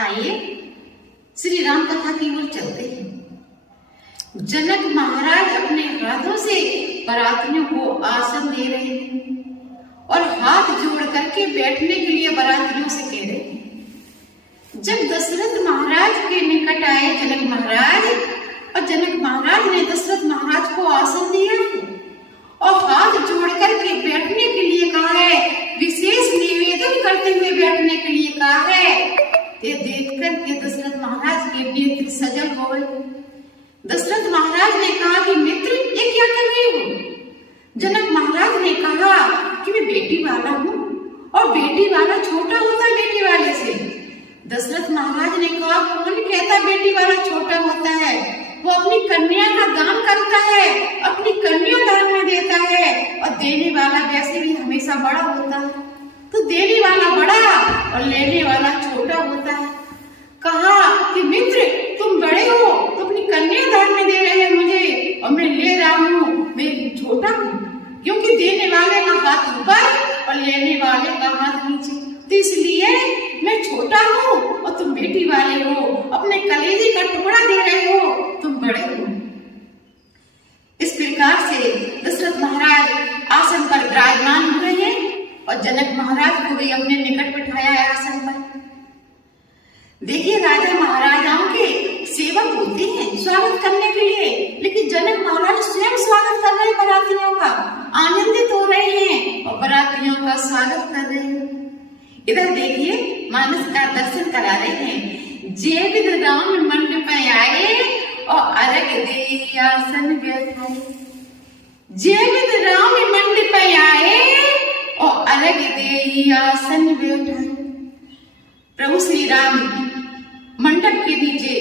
आइए श्री राम कथा की ओर चलते हैं। जनक महाराज अपने हाथों से बरातियों को आसन दे रहे हैं और हाथ जोड़ करके बैठने के लिए बरातियों से कह रहे हैं। जब दशरथ महाराज के निकट आए जनक महाराज, और जनक महाराज ने दशरथ महाराज को आसन दिया और हाथ जोड़ करके बैठने के लिए कहा है, विशेष निवेदन करते हुए बैठने के लिए कहा है। ये देख करके दशरथ महाराज के नेत्र सजल हो गए। दशरथ महाराज ने कहा कि मित्र, ये क्या कर रहे हो? जनक महाराज ने कहा कि मैं बेटी वाला हूँ और बेटी वाला छोटा होता है बेटी वाले से। दशरथ महाराज ने कहा, कौन कहता बेटी वाला छोटा होता है? वो अपनी कन्या का दान करता है, अपनी कन्या दान में देता है, और देने वाला वैसे भी हमेशा बड़ा होता है। तो देने वाला बड़ा और लेने वाला छोटा होता है। कहा कि मित्र, तुम बड़े हो तो अपनी कन्या दान में दे रहे हैं मुझे, और मैं ले रहा हूँ, मैं छोटा हूँ, क्योंकि देने वाले का हाथ ऊपर और लेने वाले का हाथ नीचे, तो इसलिए मैं छोटा हूँ और तुम बेटी वाले हो, अपने कलेजे का टुकड़ा दे रहे हो, तुम बड़े हो। इस प्रकार से दशरथ महाराज आसन पर विराजमान हुए हैं और जनक महाराज को भी अपने निकट बिठाया है आसन पर। देखिए, राजा महाराजाओं के सेवक होते हैं स्वागत करने के लिए, लेकिन जनक महाराज स्वयं स्वागत कर रहे हैं बरातियों का, आनंदित हो रहे हैं और बरातियों का स्वागत कर रहे हैं। इधर देखिए, मानस का दर्शन करा रहे हैं। जे विद राम मंडप आए और अर्घ दे आसन बैठाए। जे विद राम मंडप आए और अर्घ दे आसन बैठाए। प्रभु श्री राम मंडप के नीचे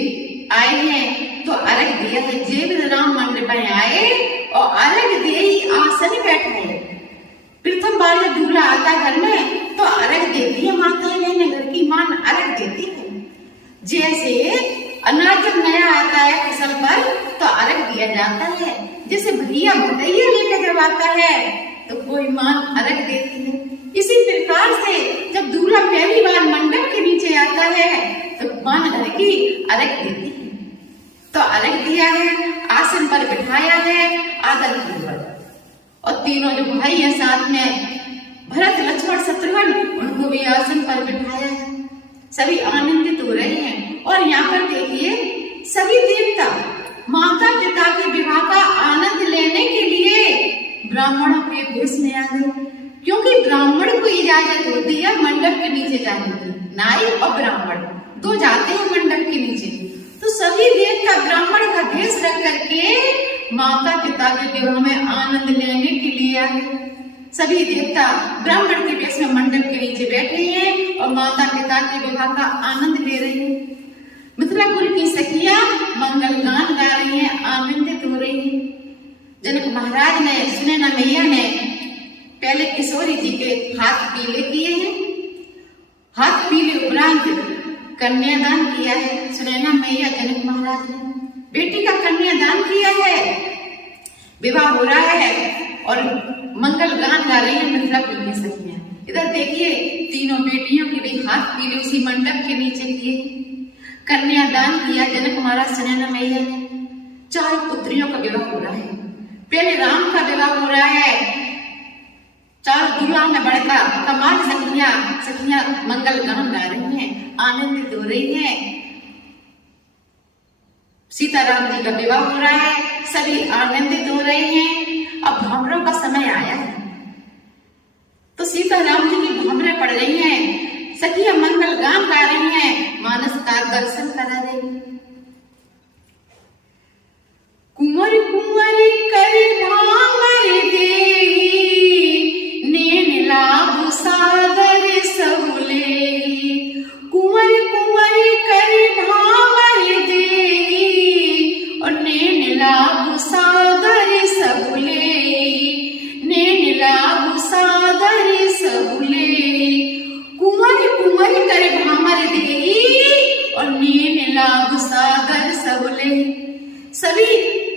आए हैं तो अर्घ दिया है। जे विद राम मंडप आए और अर्घ दे आसन बैठाए। प्रथम बार जब दूल्हा आता घर में तो अर्घ देती है माताएं बहनें, घर की मां अर्घ देती है। जैसे अनाज जब नया आता है फसल पर तो अर्घ दिया जाता है। जैसे भैया भदैया लेकर जब आता है तो कोई मां अर्घ देती है। इसी प्रकार से जब दूल्हा पहली बार मंडप के नीचे आता है तो मां घर की अर्घ देती है। तो अर्घ दिया है, आसन पर बिठाया है आदर पूर्वक, और तीनों जो भाई है साथ में भरत लक्ष्मण शत्रुघ्न, उनको भी आसन पर बिठाया है। सभी आनंदित हो रहे हैं। और यहाँ पर देखिए, सभी देवता माता पिता के विवाह का आनंद लेने के लिए ब्राह्मणों के भेष में आ गए, क्योंकि ब्राह्मण को इजाजत होती है मंडप के नीचे जाने की। नाई और ब्राह्मण दो जाते हैं मंडप के नीचे, तो सभी देवता ब्राह्मण का भेष रख करके माता पिता के विवाह में आनंद लेने के लिए आए। सभी देवता ब्राह्मण के वेश में मंडप के नीचे बैठे हैं और माता पिता के विवाह का आनंद ले रहे हैं। मिथिलापुर की सखियां मंगल गान गा रही हैं, आनंदित हो रही हैं। जनक महाराज ने, सुनैना मैया ने पहले किशोरी जी के हाथ पीले किए हैं। हाथ पीले उपरांत कन्यादान किया है। सुनैना मैया जनक महाराज ने बेटी का कन्यादान किया है। विवाह हो रहा है और मंगल गान गा रही है मिथिलापुर की सखियां। इधर देखिए, तीनों बेटियों के भी हाथ पीले उसी मंडप के नीचे किए। कन्यादान किया जनक महाराज, सुनैना मैया ने। 4 पुत्रियों का विवाह हो रहा है। पहले राम का विवाह हो रहा है। 4 दूल्हा में बड़का कमाल सखियां मंगल गान गा रही हैं, आनंदित हो रही हैं। सीताराम जी का विवाह हो रहा है, सभी आनंदित हो रहे हैं। अब भामरों का समय आया है तो सीताराम जी की भामरें पड़ रही हैं। सखियां मंगल गान गा रही हैं, मानस का दर्शन करा रही हैं। कुंवर कुंवर कर भामर देही, नैन लाभ सादर सबले। कुंवर कुंवर कर भामर देही और नैन लाभ सादर सबले। नैन लाभ सादर सबले। कुंवर कुंवर कर भामर देही और नैन लाभ सादर सबले। सभी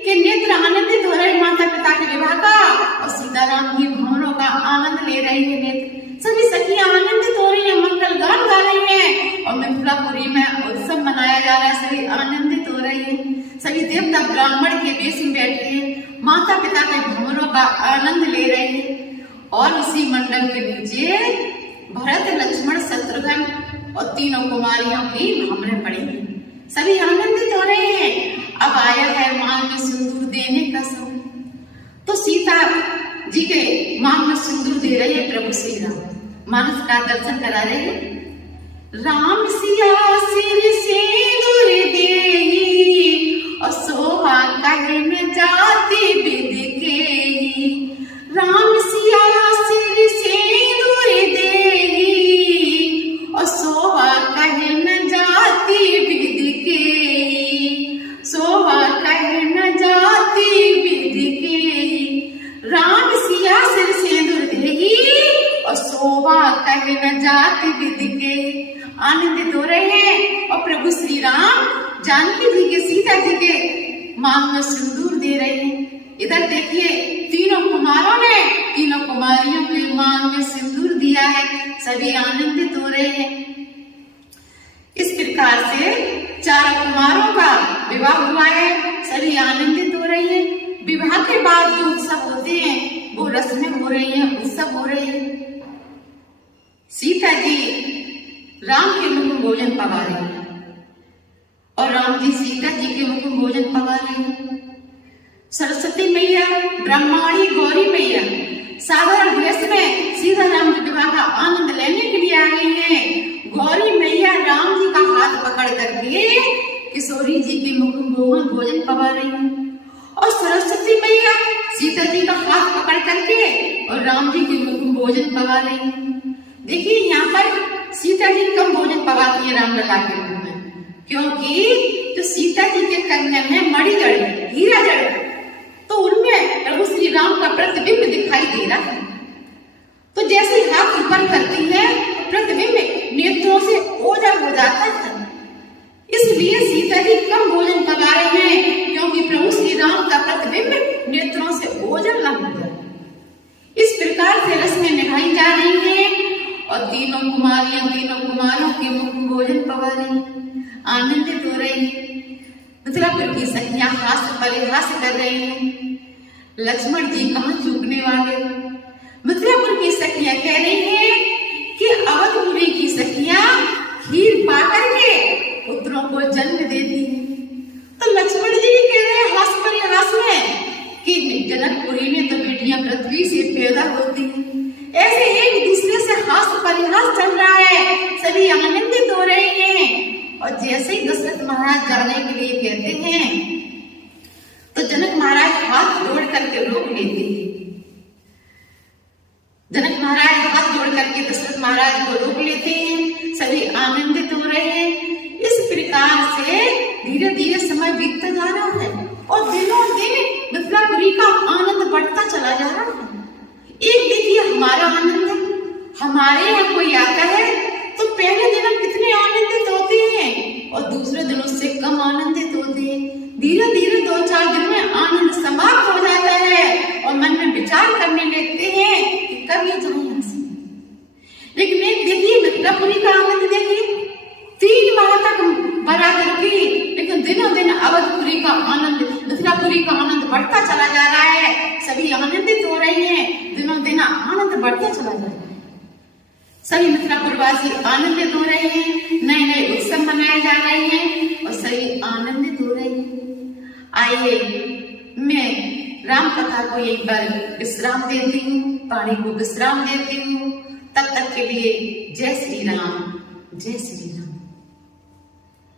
के नेत्र आनंदित हो रहे माता पिता के विवाह का, और सीताराम की भावनों का आनंद ले रहे हैं नेत्र। सभी सखियां आनंदित हो रही हैं, मंगल गान गा रही हैं और मिथिलापुरी में उत्सव मनाया जा रहा है। सभी आनंदित हो रही है, सभी देवता ब्राह्मण के वेश में बैठे हैं, माता पिता के भ्रमरों का आनंद ले रहे हैं और उसी मंडप के नीचे भरत लक्ष्मण शत्रुघ्न और तीनों कुमारियों की भ्रमरे पड़ी हैं। सभी आनंदित हो रहे हैं। अब आया है मांग में सिंदूर देने का समय। तो सीता जी के मांग में सिंदूर दे रहे हैं प्रभु श्री राम, मानस का दर्शन करा रहे हैं। राम सिया सिर सिंदूर देहि और सोहा कहन जाति विद केहि। राम सिया सिर सिंदूर देहि और सोहा कहन जाति विद केहि। सोहा कहन जाति विद केहि। राम सिया सिर सिंदूर देहि और शोभा कहन जाति विद केहि। आनंदित हो रहे हैं और प्रभु श्री राम जानकी जी के, सीता जी के मांग में सिंदूर दे रहे हैं। इधर देखिए तीनों कुमारों ने तीनों कुमारियों के मांग में सिंदूर दिया है, सभी आनंदित हो रहे हैं। इस प्रकार से चारों कुमारों का विवाह हुआ है, सभी आनंदित हो रहे हैं। विवाह के बाद जो उत्सव होते हैं वो रस्में हो रही हैं, उत्सव हो रहे हैं। सीता जी राम के मुख में भोजन पका रहे हैं और राम जी सीता जी के मुख में भोजन पका रहे हैं। सरस्वती मैया, ब्रह्माणी, गौरी मैया साधारण ड्रेस में सीता राम के विवाह का आनंद लेने के लिए आ गई हैं। गौरी मैया राम जी का हाथ पकड़ करके किशोरी जी के मुख में भोजन पका रही हैं और सरस्वती मैया सीता जी का हाथ पकड़ करके और राम जी के मुख में भोजन पका रही हैं। देखिए यहाँ पर सीता जी कम भोजन पकाती है राम लला के मुख में, क्योंकि जो सीता जी के कंगन में मणि जड़, हीरा जड़, तो उनमें प्रभु श्री राम का प्रतिबिंब दिखाई दे रहा है। तो जैसे हाथ ऊपर करती है प्रतिबिंब नेत्रों से ओझल हो जाता है, इसलिए सीता जी कम भोजन पका रहे हैं क्योंकि प्रभु श्री राम का प्रतिबिंब नेत्रों से ओझल न हो जाए। इस प्रकार से रस्में निभाई जा रही हैं और तीनों कुमारियां तीनों कुमारों के मुख में भोजन पका रही हैं, आनंदित हो रही हैं। मिथिलापुर की सखियां हास्य परिहास कर रही हैं, लक्ष्मण जी कहाँ चूकने वाले। मिथिलापुर की सखियां कह रही हैं कि अवधपुरी की सखियां खीर पा करके पुत्रों को जन्म देती हैं। तो लक्ष्मण जी भी कह रहे हैं हास्य परिहास में कि जनकपुरी में तो बेटियां पृथ्वी से पैदा होती हैं। ऐसे एक दूसरे से हास्य परिहास चल रहा है, सभी आनंदित हो रहे हैं। और जैसे ही दशरथ महाराज जाने के लिए कहते हैं तो जनक महाराज हाथ जोड़ करके रोक लेते हैं। जनक महाराज हाथ जोड़ करके दशरथ महाराज को रोक लेते हैं, सभी आनंदित हो रहे हैं। इस प्रकार से धीरे धीरे समय बीतता जा रहा है और दिनों दिन मिथिलापुरी का आनंद बढ़ता चला जा रहा है। एक देखिए हमारा आनंद, हमारे यहाँ कोई आता है तो पहले दिन हम कितने आनंदित होते हैं और दूसरे दिन उससे कम आनंदित होते हैं। धीरे धीरे 2-4 दिन में आनंद समाप्त हो जाता है और मन में विचार करने लगते हैं कि कब ये जाए यहाँ से। लेकिन एक देखिए मिथिलापुरी का आनंद देखिए, 3 माह तक बराबर की, लेकिन दिनों दिन अवधपुरी का आनंद, मिथिलापुरी का आनंद बढ़ता चला जा रहा है, सभी आनंदित हो रहे हैं, दिनों दिन आनंद बढ़ता चला जा रहा है। सभी मिथिलापुरवासी आनंदित हो रहे हैं, नए नए उत्सव मनाए जा रहे हैं और सभी आनंदित हो रहे हैं। आइए मैं राम कथा को एक बार विश्राम देती हूँ, पानी को विश्राम देती हूँ। तब तक के लिए जय श्री राम, जय श्री राम।